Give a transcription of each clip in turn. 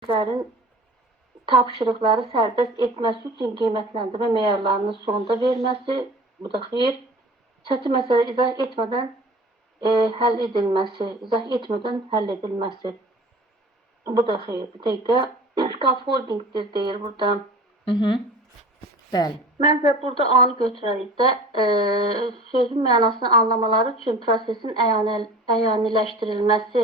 şagirdlərin tapşırıqları sərbəst etməsi üçün qiymətləndirmə meyarlarının sonda verilməsi, bu da xeyir. Çətin məsələ izah etmədən həll edilməsi, bu da xeyir. Bir dəqiqə, scaffoldingdir deyir burada. Bəli. Məncə burada anı götürərik də, sözün mənasını anlamaları üçün prosesin əyaniləşdirilməsi,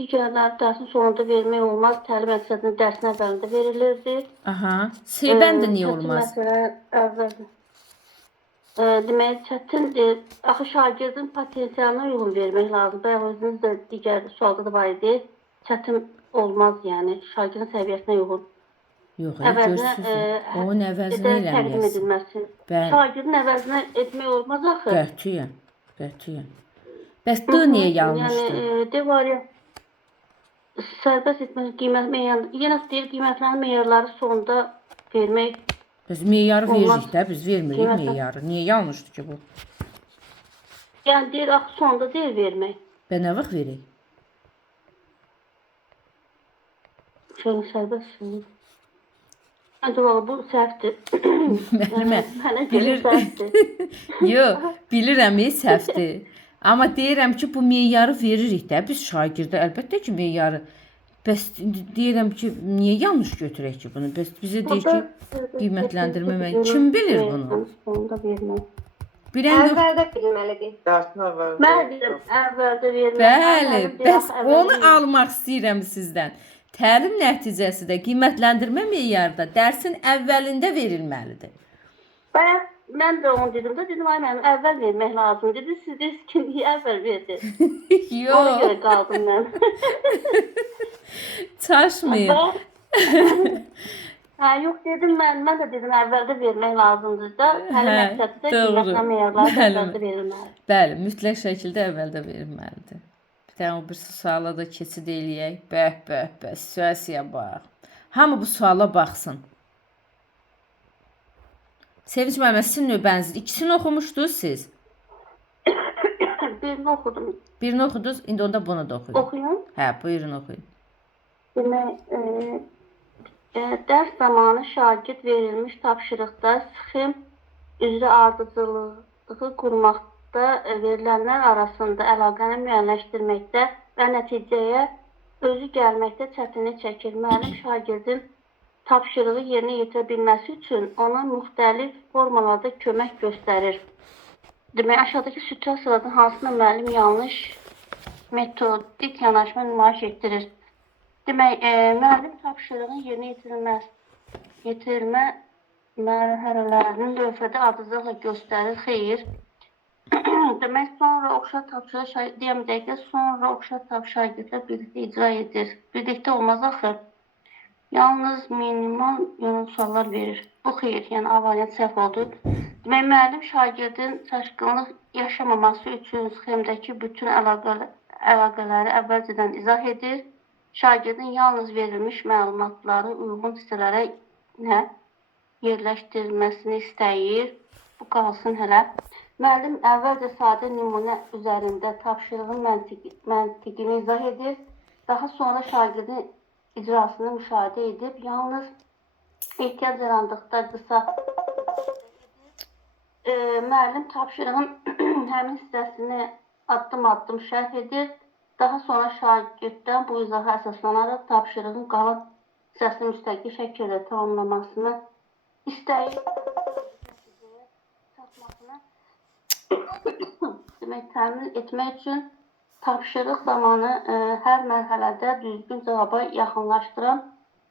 digərləri dərsin sonunda vermək olmaz, təlim əksədinin dərsin əvvəlində verilirdi. Sevən də niyə olmaz? Məsələ əvvəldir. Demək, çətindir. Axı şagirdin potensialına uyğun vermək lazım. Bayaq özünüz də digər sualda da var idi. Çətin olmaz, yəni şagirdin səviyyəsinə uyğun. Yox, görürsünüz. Onun əvəzinə eləməyəsin. Şagirdin əvəzinə etmək olmaz axı. Qətiyyən. Bəs D niyə yanlışdır? Yəni, D variant. Sərbəst etmək, qiymət meyarı, yenə deyir, qiymətlərin meyarları sonunda vermək. Biz meyarı veririk də, biz vermirik meyarı. Niyə yanlışdır ki bu? Yəni deyir, axı sonunda deyir vermək. Bə nə vaxt verək? Şöyle sərbəst. Məncə bu səhvdir. Yox, bilirəm, səhvdir. Amma deyirəm ki, bu meyarı veririk də, biz şagirdə əlbəttə ki, meyarı. Bəs deyirəm ki, niyə yanlış götürək ki bunu? Bəs bizə deyir ki, qiymətləndirməmək. Kim bilir bunu? Əvvəldə bilməlidir. Mən deyirəm, əvvəldə vermək. Bəli, bəs onu almaq istəyirəm sizdən. Təlim nəticəsi də qiymətləndirmə meyarda dərsin əvvəlində verilməlidir. Bayaq mən də onu dedim də, dedim, ay mənim əvvəl vermək lazım dedi. Siz deyirsiniz ki, niyə əvvəl verdi? Ona görə qaldım mən. Çaşmayın. Yox dedim, mən də dedim, əvvəldə vermək lazımdır da. Təlim məqsədi də qiymətləndirmə meyarları əvvəldə verilməlidir. Bəli, mütləq şəkildə əvvəldə verilməlidir. Bir dənə o bir suala da keçid eləyək. Bəh, situasiya bax. Hamı bu suala baxsın. Sevinç müəllimə, sizin növbənizdir. İkisini oxumuşdunuz siz? Birini oxudum. Birini oxudunuz, indi onda bunu da oxuyun. Oxuyun. Hə, buyurun oxuyun. Demək, dərs zamanı şagird verilmiş tapşırıqda sxem üzrə ardıcılığı qurmaqda, verilənlər arasında əlaqəni müəyyənləşdirməkdə və nəticəyə özü gəlməkdə çətinlik çəkir. Müəllim şagirdin tapşırığı yerinə yetirə bilməsi üçün ona müxtəlif formalarda kömək göstərir. Demək, aşağıdakı situasiyalardan hansında müəllim yanlış metodik yanaşma nümayiş etdirir? Demək, müəllim tapşırığın yerinə yetirilmə mərhələlərinin lövhədə ardıcılıqla göstərir, xeyir. Demək, sonra oxşar tapşırıq şagirdlər birlikdə icra edir. Birlikdə olmaz axı. Yalnız minimal suallar verir. Bu xeyir, yəni A variant səhv oldu. Demək, müəllim şagirdin çaşqınlıq yaşamaması üçün sxemdəki bütün əlaqələri əvvəlcədən izah edir. Şagirdin yalnız verilmiş məlumatları uyğun hissələrə yerləşdirilməsini istəyir. Bu qalsın hələ. Müəllim əvvəlcə sadə nümunə üzərində tapşırığın məntiqini izah edir. Daha sonra şagirdin icrasını müşahidə edib, yalnız ehtiyac yarandıqda qısa müəllim tapşırığın həmin hissəsini addım-addım şərh edir. Daha sonra şagirddən bu izaha əsaslanaraq tapşırığın qalan hissəsini müstəqil şəkildə tamamlamasını istəyir. Demək, təmin etmək üçün tapşırıq zamanı hər mərhələdə düzgün cavaba yaxınlaşdıran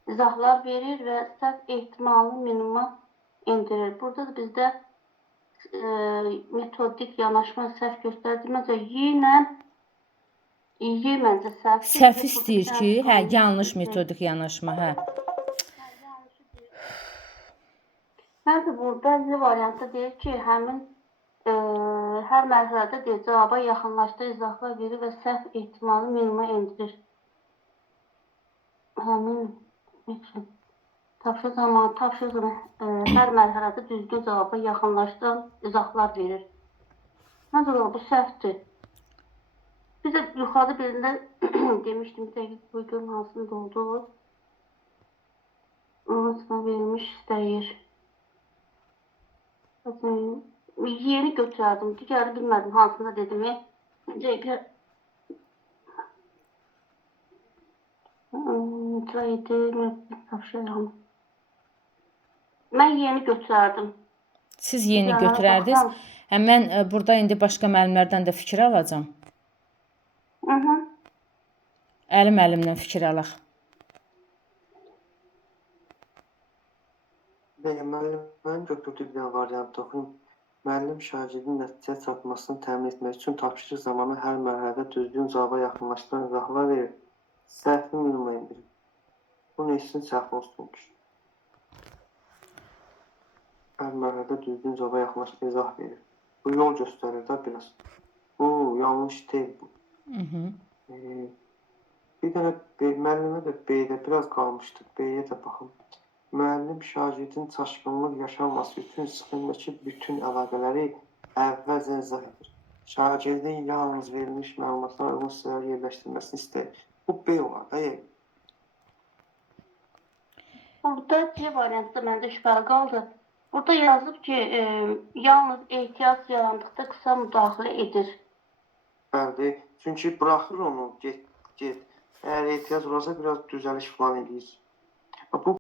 izahlar verir və səhv ehtimalını minimuma endirir. Burada da bizdə metodik yanaşma səhv göstərdi. Məncə, məncə səhv. Səhv istəyir ki, hə, yanlış metodik yanaşma, hə. Məncə, burada Z variantda deyir ki, həmin hər mərhələdə deyir, cavaba yaxınlaşdığı izahlar verir və səhv ehtimalı minimuma endirir. Həmin tapşırıq hər mərhələdə düzgün cavaba yaxınlaşdıran izahlar verir. Məncə, bu səhvdir. Biz də yuxarıda birində demiştim bir dəqiq buyurun hansını doldur. Unutma verilmiş istəyir. Yeni götürərdim. Digəri bilmədim hansında dedim. Dəqiqə Trade tapşırıram. Mən yeni götürərdim. Siz yeni Digərlərə götürərdiniz. baxsam. Mən burada indi başqa müəllimlərdən də fikir alacağam. Əlimdən fikir alaq. Müəllimin götürdüyü bir dənə variant oxuyum. Müəllim şagirdin nəticə çatmasını təmin etmək üçün tapşırıq zamanı hər mərhələdə düzgün cavaba yaxınlaşdıran izahlar verir. Səhvi minimuma endirir. Bu neçsin səhv olsun ki? Hər mərhələdə düzgün cavaba yaxınlaşdıran izah verir. Bu yol göstərir də biraz. Bu yanlış deyil bu. Bir dənə müəllimə də B-də biraz qalmışdı. B-yə də baxın. Müəllim şagirdin çaşqınlıq yaşanması üçün sıxımdakı bütün əlaqələri əvvəlcə izah edir. Şagirdin yalnız verilmiş məlumatlara uyğun sıraya yerləşdirməsini istəyir. Bu B olar da yer. Burada C variantda məndə şübhəli qaldı. Burada yazıb ki, yalnız ehtiyac yarandıqda qısa müdaxilə edir. Bəli, çünki buraxır onu, get. Əgər ehtiyac olursa biraz düzəliş falan edir. Bu